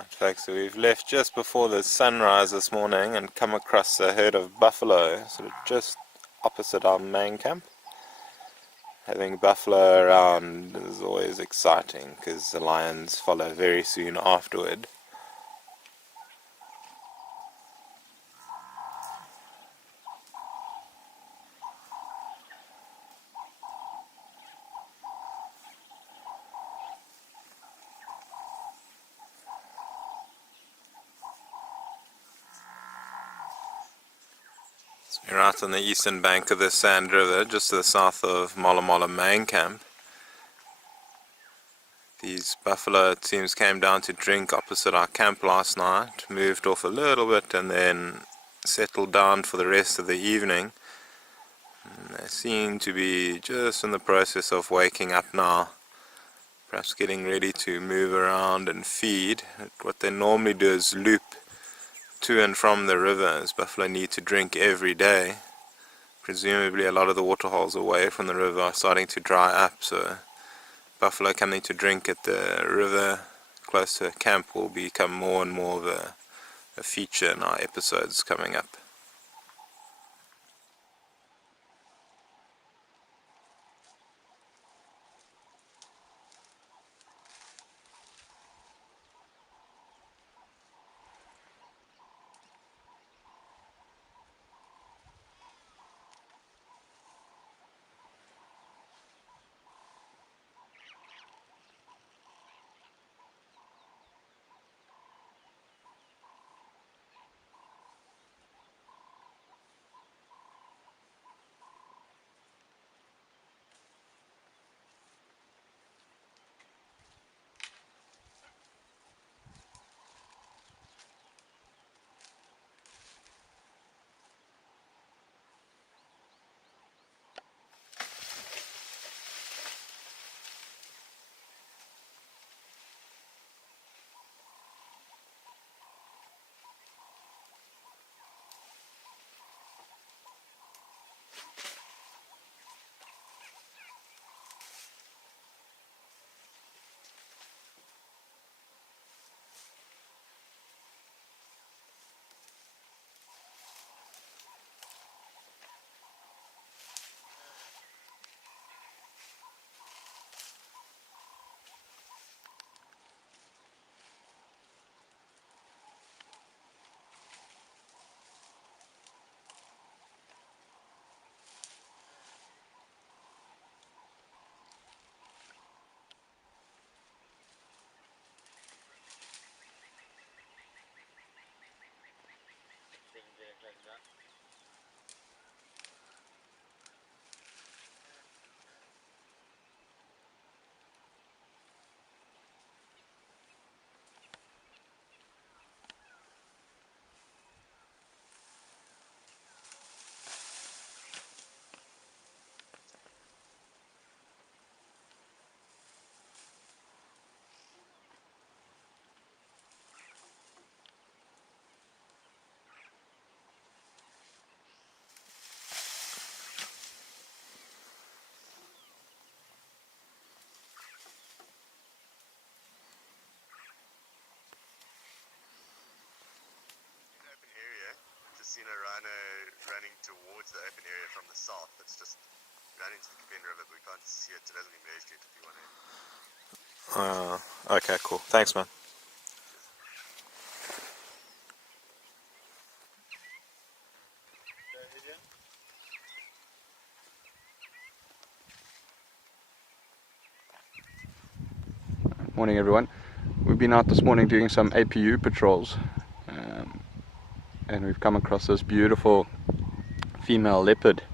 Right, folks, so we've left just before the sunrise this morning and come across a herd of buffalo, sort of just opposite our main camp. Having buffalo around is always exciting because the lions follow very soon afterward. So we're out on the eastern bank of the Sand River, just to the south of Mola Mola main camp. These buffalo, it seems, came down to drink opposite our camp last night, moved off a little bit and then settled down for the rest of the evening. And they seem to be just in the process of waking up now, perhaps getting ready to move around and feed. What they normally do is loop to and from the river, as buffalo need to drink every day. Presumably a lot of the waterholes away from the river are starting to dry up, so buffalo coming to drink at the river close to camp will become more and more of a feature in our episodes coming up. Seen a rhino running towards the open area from the south. It's just running to the Kapin River, but we can't see it. It hasn't emerged yet if you want to. Okay, cool. Thanks, man. Morning everyone. We've been out this morning doing some APU patrols. And we've come across this beautiful female leopard.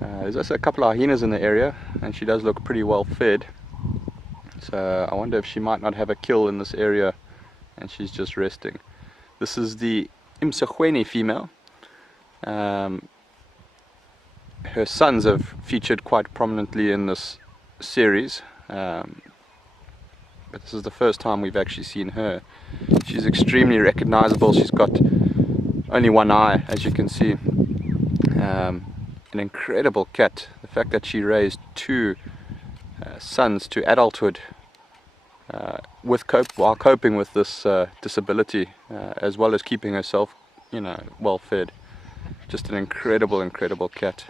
There's also a couple of hyenas in the area, and she does look pretty well fed. So I wonder if she might not have a kill in this area and she's just resting. This is the Imsegweni female. Her sons have featured quite prominently in this series, but this is the first time we've actually seen her. She's extremely recognizable. She's got only one eye, as you can see. An incredible cat. The fact that she raised two sons to adulthood while coping with this disability, as well as keeping herself, well fed. Just an incredible cat.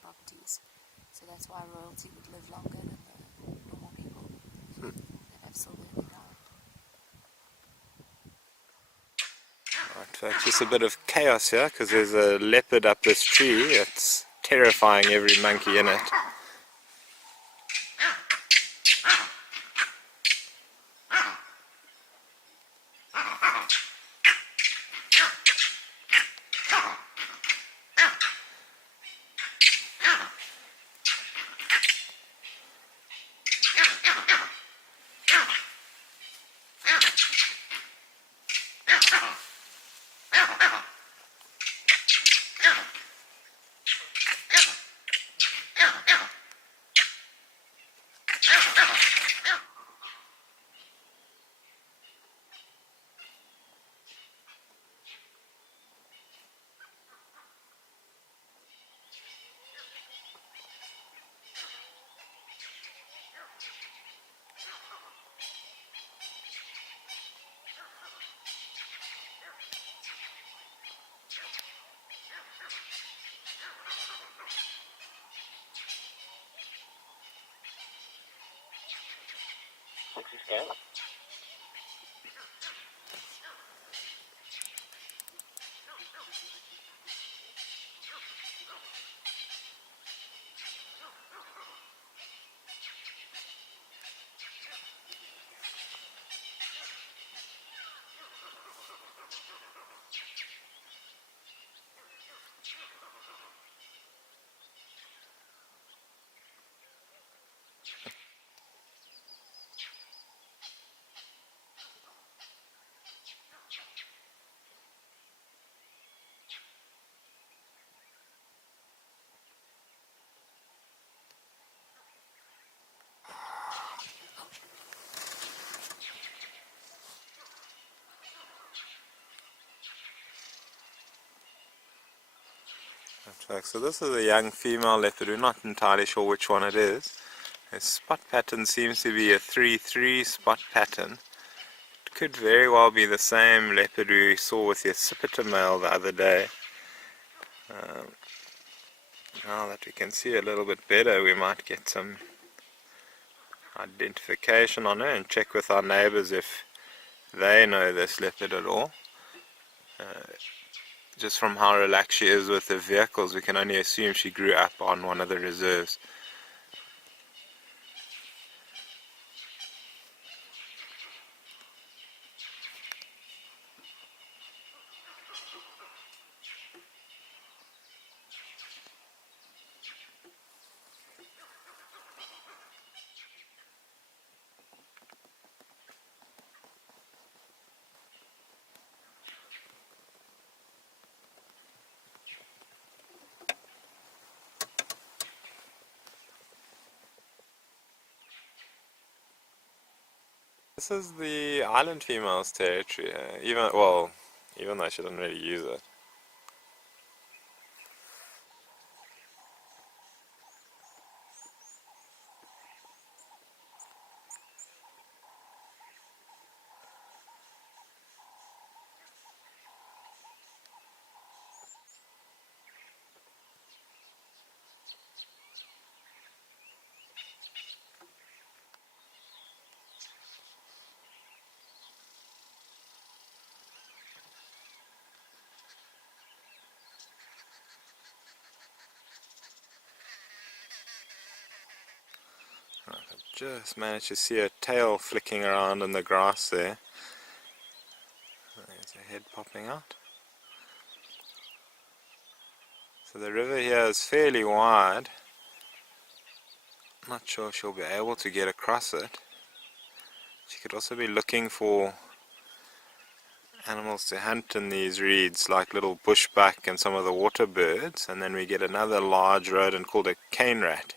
Properties. So that's why royalty would live longer than the normal people that have silver in their diet. In fact, just a bit of chaos here because there's a leopard up this tree. It's terrifying every monkey in it. So this is a young female leopard. We're not entirely sure which one it is. Its spot pattern seems to be a 3-3 spot pattern. It could very well be the same leopard we saw with the accipiter male the other day. Now that we can see a little bit better, we might get some identification on her and check with our neighbors if they know this leopard at all. Just from how relaxed she is with the vehicles, we can only assume she grew up on one of the reserves. This is the island female's territory, even though she doesn't really use it. Just managed to see her tail flicking around in the grass there. There's her head popping out. So the river here is fairly wide. Not sure if she'll be able to get across it. She could also be looking for animals to hunt in these reeds, like little bushbuck and some of the water birds, and then we get another large rodent called a cane rat.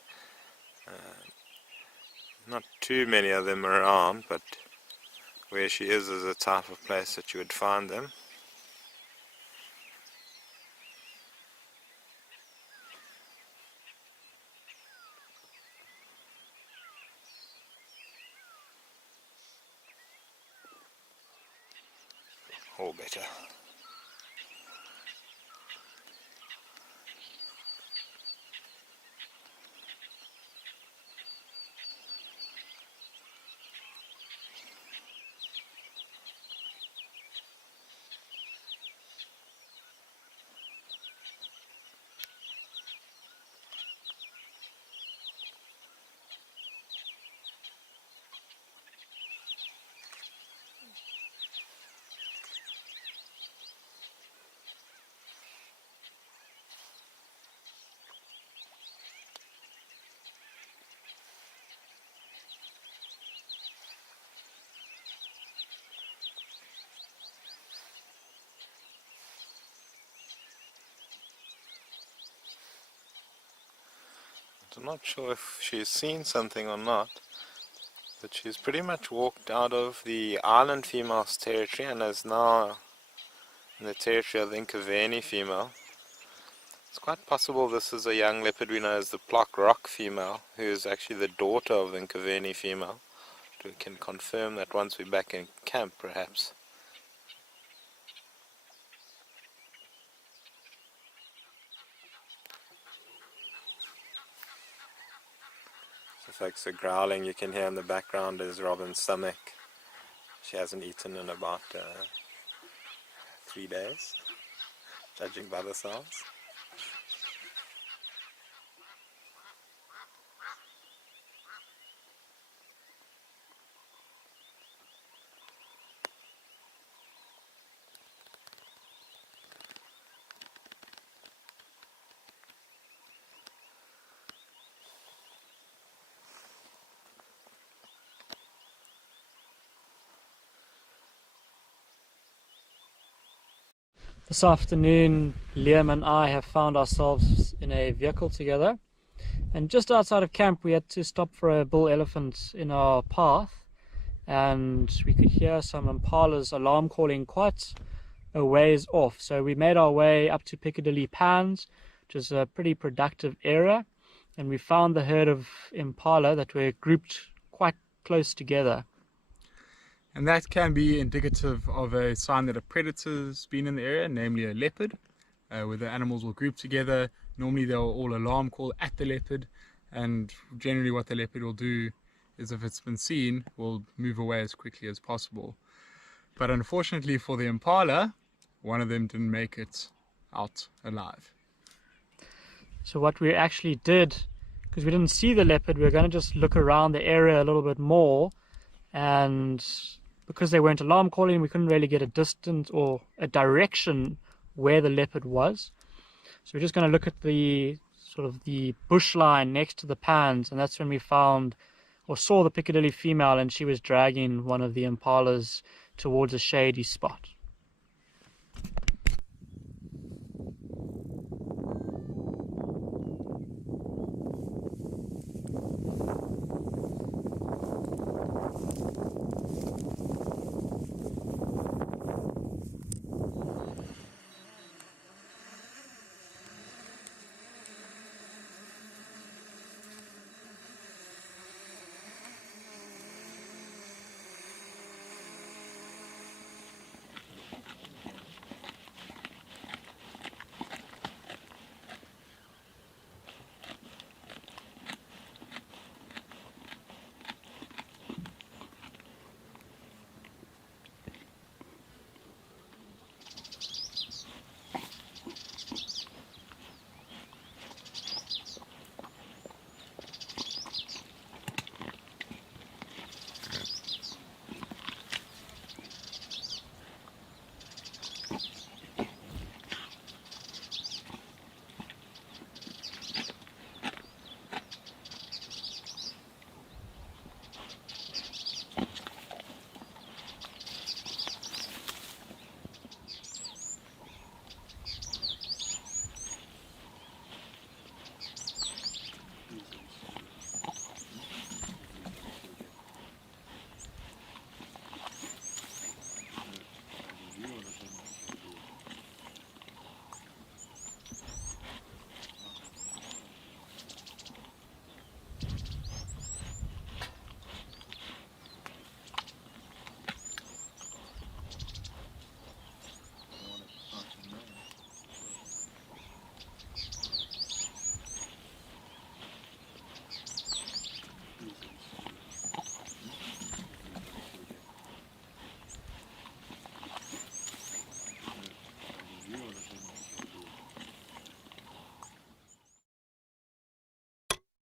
Not too many of them around, but where she is a type of place that you would find them. All better. I'm not sure if she's seen something or not, but she's pretty much walked out of the island female's territory and is now in the territory of the Nkaveni female. It's quite possible this is a young leopard we know as the Plock Rock female, who is actually the daughter of the Nkaveni female. We can confirm that once we're back in camp, perhaps. So folks, the growling you can hear in the background is Robin's stomach. She hasn't eaten in about 3 days, judging by the sounds. This afternoon, Liam and I have found ourselves in a vehicle together, and just outside of camp we had to stop for a bull elephant in our path, and we could hear some impalas alarm calling quite a ways off. So we made our way up to Piccadilly Pans, which is a pretty productive area, and we found the herd of impala that were grouped quite close together. And that can be indicative of a sign that a predator's been in the area, namely a leopard, where the animals will group together. Normally they'll all alarm call at the leopard, and generally what the leopard will do is, if it's been seen, will move away as quickly as possible. But unfortunately for the impala, one of them didn't make it out alive. So what we actually did, because we didn't see the leopard, we were going to just look around the area a little bit more, and because they weren't alarm calling, we couldn't really get a distance or a direction where the leopard was. So we're just going to look at the sort of the bush line next to the pans, and that's when we found or saw the Piccadilly female, and she was dragging one of the impalas towards a shady spot.